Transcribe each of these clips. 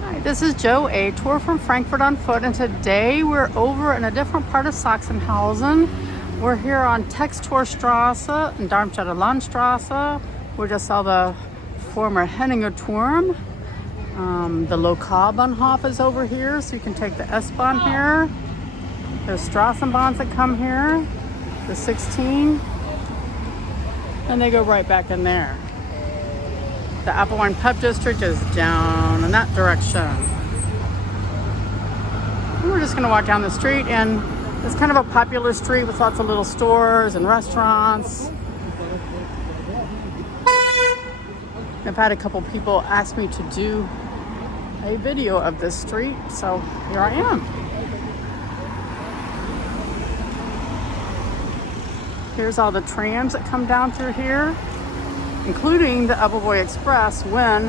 Hi, this is Joe, a tour from Frankfurt on foot, and today we're over in a different part of Saxonhausen. We're here on Textorstrasse and Darmstädter Landstrasse. We just saw the former Henningerturm. The Lokalbahnhof is over here, so you can take the S-Bahn here. There's Strassenbahns that come here, the 16, and they go right back in there. The Applewine Pub District is down in that direction. And we're just gonna walk down the street, and it's kind of a popular street with lots of little stores and restaurants. I've had a couple people ask me to do a video of this street, so here I am. Here's all the trams that come down through here, including the Appleboy Express when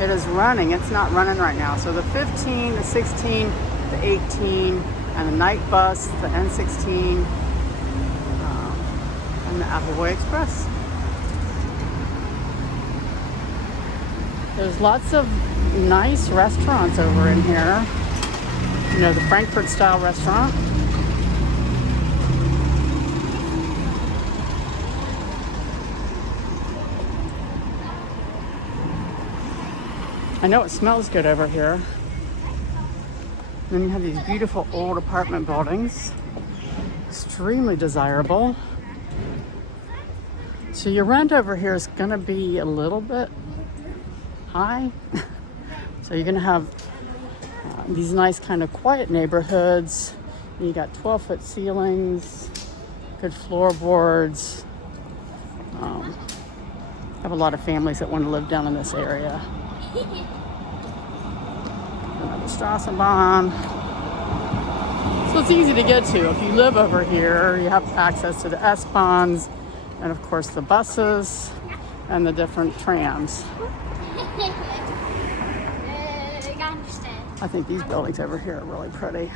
it is running. It's not running right now. So the 15, the 16, the 18, and the night bus, the N16, and the Appleboy Express. There's lots of nice restaurants over in here. You know, the Frankfurt-style restaurant. I know it smells good over here. Then you have these beautiful old apartment buildings. Extremely desirable. So your rent over here is gonna be a little bit high. So you're gonna have these nice kind of quiet neighborhoods. You got 12-foot ceilings, good floorboards. Have a lot of families that want to live down in this area. Another Strassenbahn. So it's easy to get to. If you live over here, you have access to the S-Bahns and of course the buses and the different trams. I think these buildings over here are really pretty.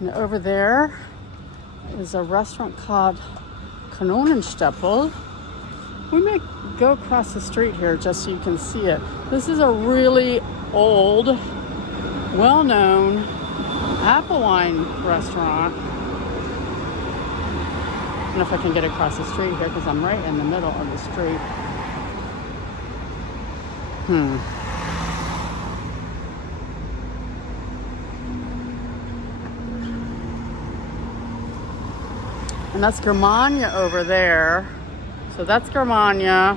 And over there is a restaurant called Kanonenstapel. We may go across the street here just so you can see it. This is a really old, well-known apple wine restaurant. I don't know if I can get across the street here because I'm right in the middle of the street. And that's Germania over there. So that's Germania.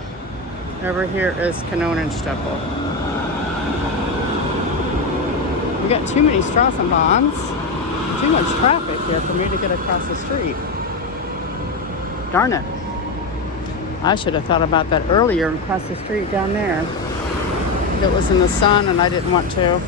Over here is Kanonenstapel. We got too many Strassenbahns. Too much traffic here for me to get across the street. Darn it. I should have thought about that earlier and crossed the street down there. It was in the sun and I didn't want to.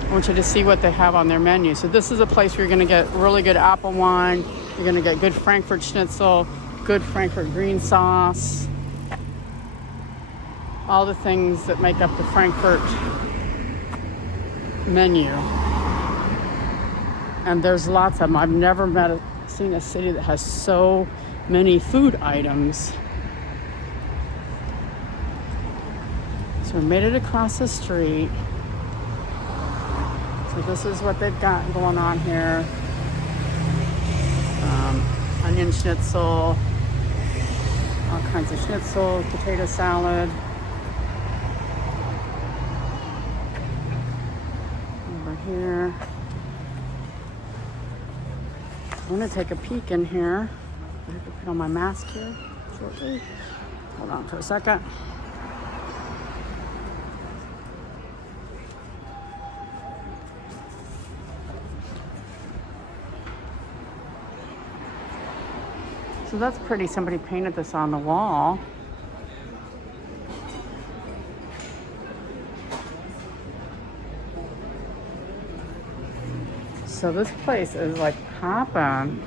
I want you to see what they have on their menu. So this is a place where you're going to get really good apple wine. You're going to get good Frankfurt schnitzel, good Frankfurt green sauce. All the things that make up the Frankfurt menu. And there's lots of them. I've never seen a city that has so many food items. So we made it across the street. So this is what they've got going on here. Onion schnitzel, all kinds of schnitzel, potato salad. Over here. I'm gonna take a peek in here. I have to put on my mask here shortly. Hold on for a second. So that's pretty. Somebody painted this on the wall. So this place is like poppin'.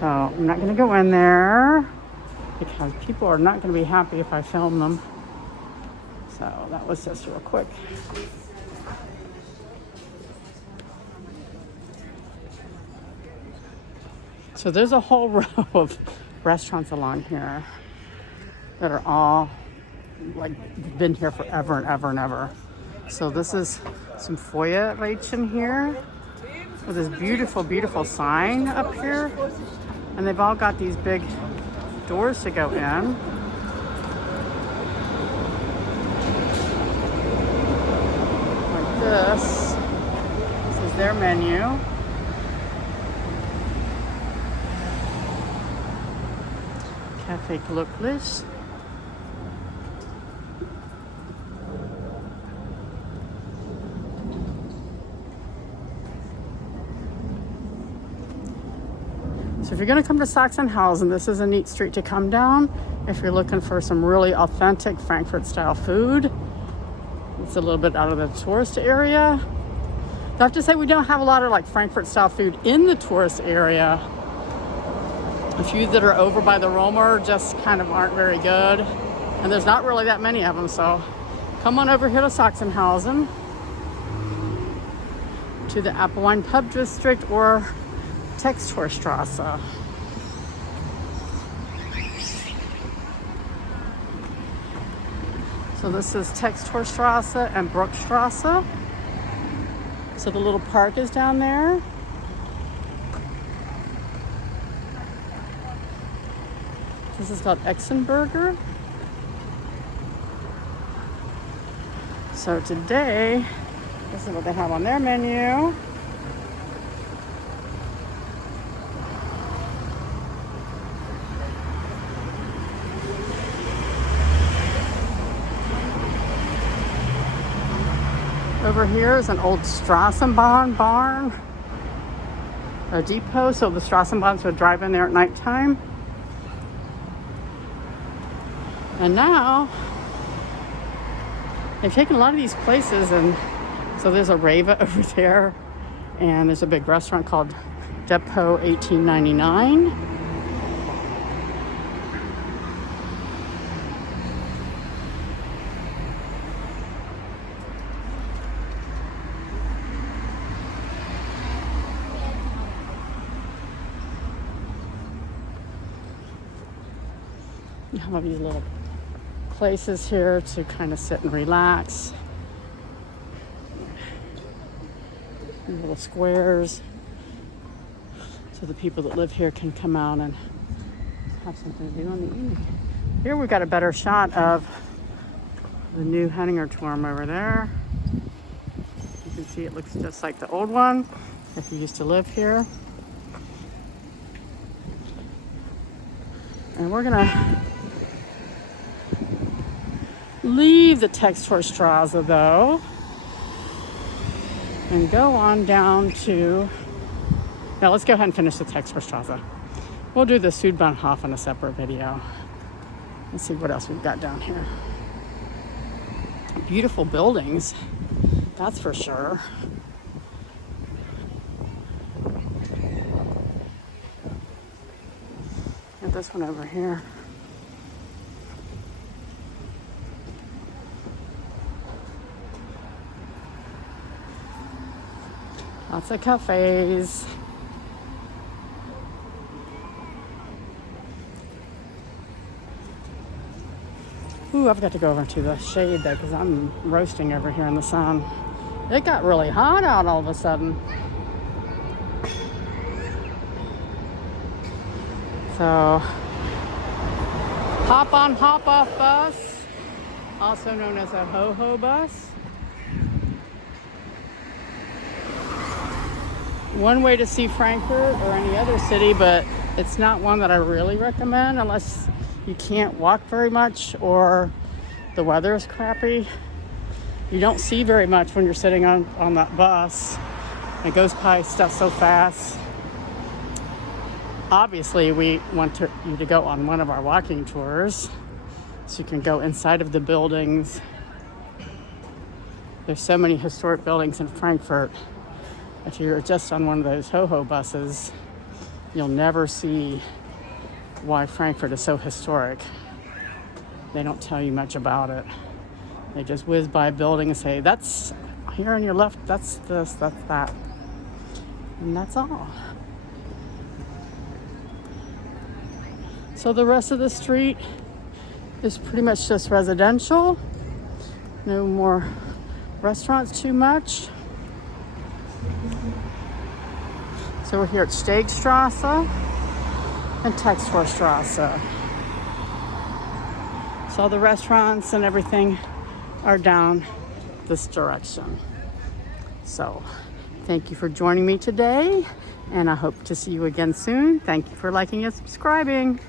So I'm not gonna go in there because people are not gonna be happy if I film them. So that was just real quick. So there's a whole row of restaurants along here that are all like been here forever and ever and ever. So this is some Feuerrädchen here with this beautiful, beautiful sign up here. And they've all got these big doors to go in. Like this. This is their menu. Café Glücklich. So if you're going to come to Saxonhausen, this is a neat street to come down. If you're looking for some really authentic Frankfurt style food, it's a little bit out of the tourist area. I have to say we don't have a lot of like Frankfurt style food in the tourist area. A few that are over by the Romer just kind of aren't very good. And there's not really that many of them. So come on over here to Saxonhausen, to the Applewein Pub District or Textorstrasse. So this is Textorstrasse and Bruckstrasse. So the little park is down there. This is called Exenberger. So today, this is what they have on their menu. Over here is an old Straßenbahn barn, a depot, so the Straßenbahns would drive in there at nighttime. And now they've taken a lot of these places, and so there's a Reva over there, and there's a big restaurant called Depot 1899. You have these little places here to kind of sit and relax. These little squares, so the people that live here can come out and have something to do on the evening. Here we've got a better shot of the new Henninger over there. You can see it looks just like the old one, if you used to live here. And we're gonna leave the Textorstrasse though and go on down to, now let's go ahead and finish the Textorstrasse. We'll do the Südbahnhof in a separate video. Let's see what else we've got down here. Beautiful buildings, that's for sure. And this one over here. Lots of cafes. Ooh, I've got to go over to the shade though, because I'm roasting over here in the sun. It got really hot out all of a sudden. So, hop on, hop off bus, also known as a ho-ho bus. One way to see Frankfurt or any other city, but it's not one that I really recommend unless you can't walk very much or the weather is crappy. You don't see very much when you're sitting on that bus. It goes by stuff so fast. Obviously, we want you to go on one of our walking tours so you can go inside of the buildings There's so many historic buildings in Frankfurt. If you're just on one of those ho-ho buses, you'll never see why Frankfurt is so historic. They don't tell you much about it. They just whiz by a building and say, that's here on your left, that's this, that's that. And that's all. So the rest of the street is pretty much just residential. No more restaurants too much. So we're here at Textorstrasse and Textorstrasse. So all the restaurants and everything are down this direction. So thank you for joining me today, and I hope to see you again soon. Thank you for liking and subscribing.